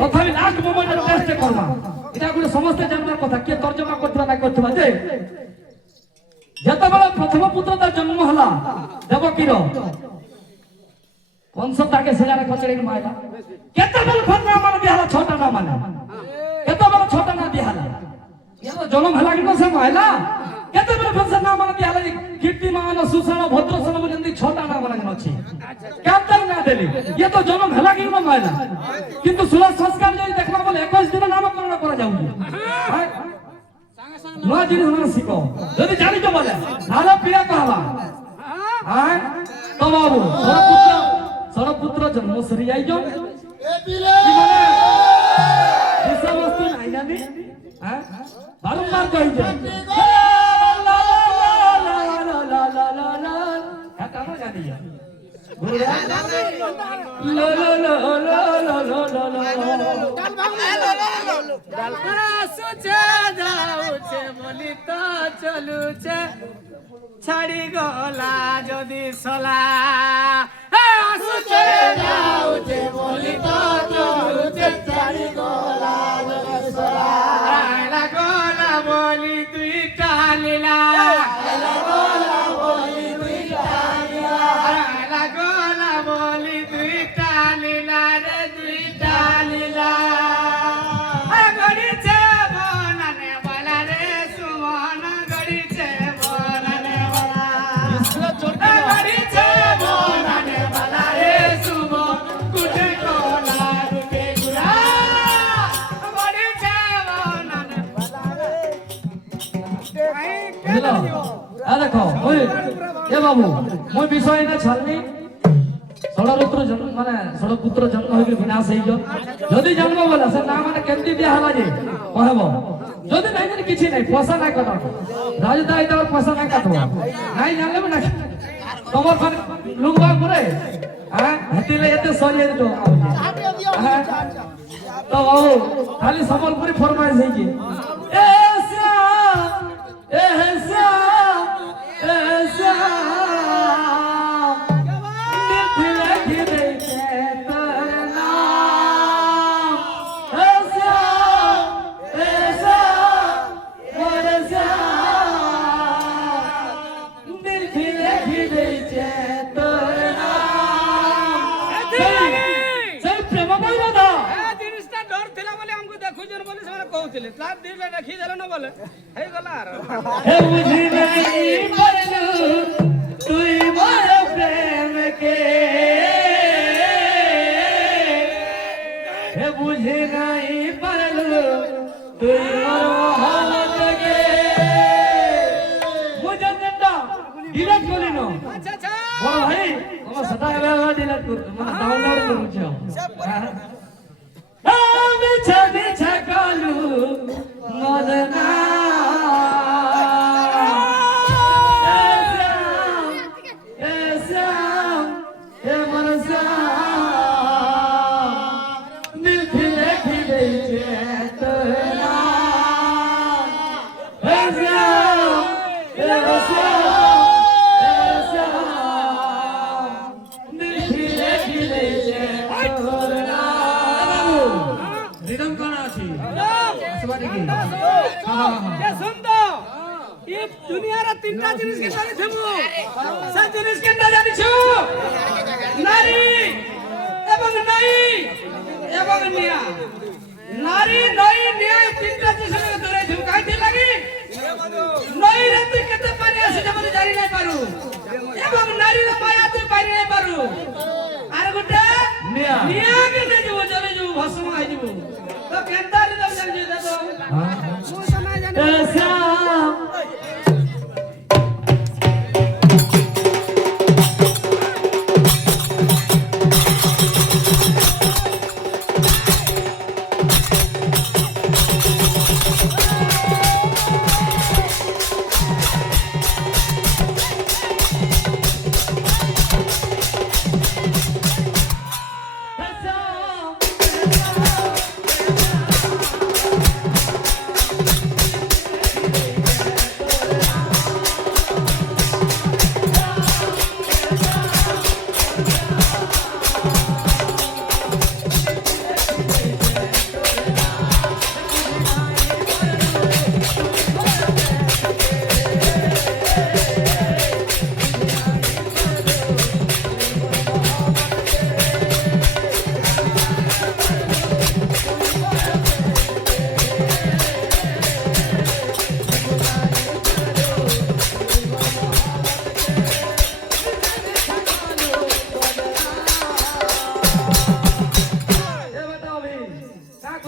তথাপি লাস্ট মোমেন্টে টেস্ট করবা এটা গুলো সমস্ত জানবার কথা কে তর্জমা করতে না করতে যে যেতবেলে প্রথম পুত্র তার জন্ম হলা দেবকীর কংস তাকে সেজারে কচড়ির মাইলা কেতবেলে ফোন না মানে বিহালা ছটা না মানে কেতবেলে ছটা না বিহালা এলো জন্ম হলা কিন্তু সে মাইলা কেতবেলে ফোন না মানে বিহালা কীর্তিমান সুষম ভদ্রসম বলি ছটা না মানে আছে কেতবেলে না দেলি ये तो জন্ম হলা কিন্তু মাইলা কিন্তু সুলভ সংস্কার যদি দেখবা বলে 21 দিনে নামকরণ করা যাবে হ্যাঁ নয় জিনিস না শিখো যদি জানি তো বলে ভালো প্রিয়া কহবা হ্যাঁ তো বাবু সরপুত্র জন্ম সরি যাইছো কি মানে এসব বস্তু নাই জানি হ্যাঁ বারংবার কইছো কাটানো জানি লো লো লো লো লো লো লো লো সুচে যাউছে বলি তো চলুছে ছাড়ি গলা যদি সলা সুচে যাউছে বলি তো চলুছে ছাড়ি গলা যদি সলা গলা বলি দুইটা লীলা গলা বলি দুইটা লীলা গলা বলি দুইটা লীলা রে দুইটা লীলা দেখো এ বাবু মই বিষয় না ছাড়নি ষড়পুত্র জন্ম মানে ষড়পুত্র জন্ম হয়ে বিনাশ হয়ে যদি জন্ম বলে সে না মানে কেমতি বিয়া হলা যে কহব যদি নাই জানি কিছু নাই পয়সা নাই কাটো রাজদাই তো পয়সা নাই কাটো নাই জানলে না তোমার ফান লুকবা করে হ্যাঁ হাতিলে এতে সরিয়ে দিত হ্যাঁ তো বাবু খালি সম্বলপুরি ফরমাইশ হয়েছে এ শ্যাম এ শ্যাম এ শ্যাম দেখি দিল না বলে হয়ে গেল আর বুঝি নাই পারলু তুই মোর প্রেম কে হে বুঝি নাই পারলু তুই মোর মহব্বত কে বুঝন না ডিলেট করিন আচ্ছা আচ্ছা বড় ভাই আমার সদা এভাবে ডিলেট কর মানে ডাউনলোড করছো আমি ছবি ছকালু মদনা দুনিয়ার তিনটা জিনিসকে জানি থেমু সেই জিনিসকে না জানিছো নারী এবং নই এবং নিয়া নারী নই নিয়া তিনটা জিনিসকে ধরে থেমু কাইতে লাগি নই রাতে কেতে পানি আছে যেমন জানি নাই পারু এবং নারীর মায়া তুই পারি নাই পারু আর গোটে নিয়া নিয়া কেতে যাব চলে যাব ভস্ম হই যাব তো কেনতারি দম জানি দে তো মু তো না জানি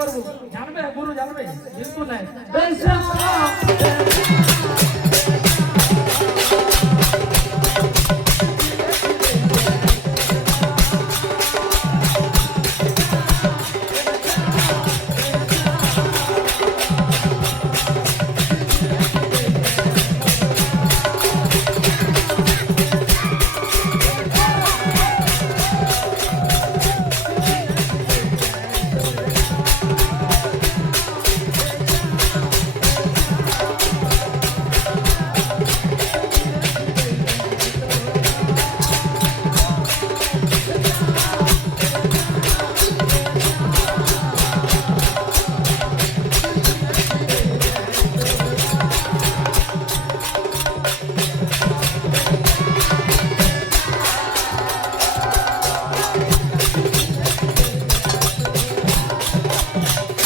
করবো জানবে গুরু জানবে বিলকুল নাই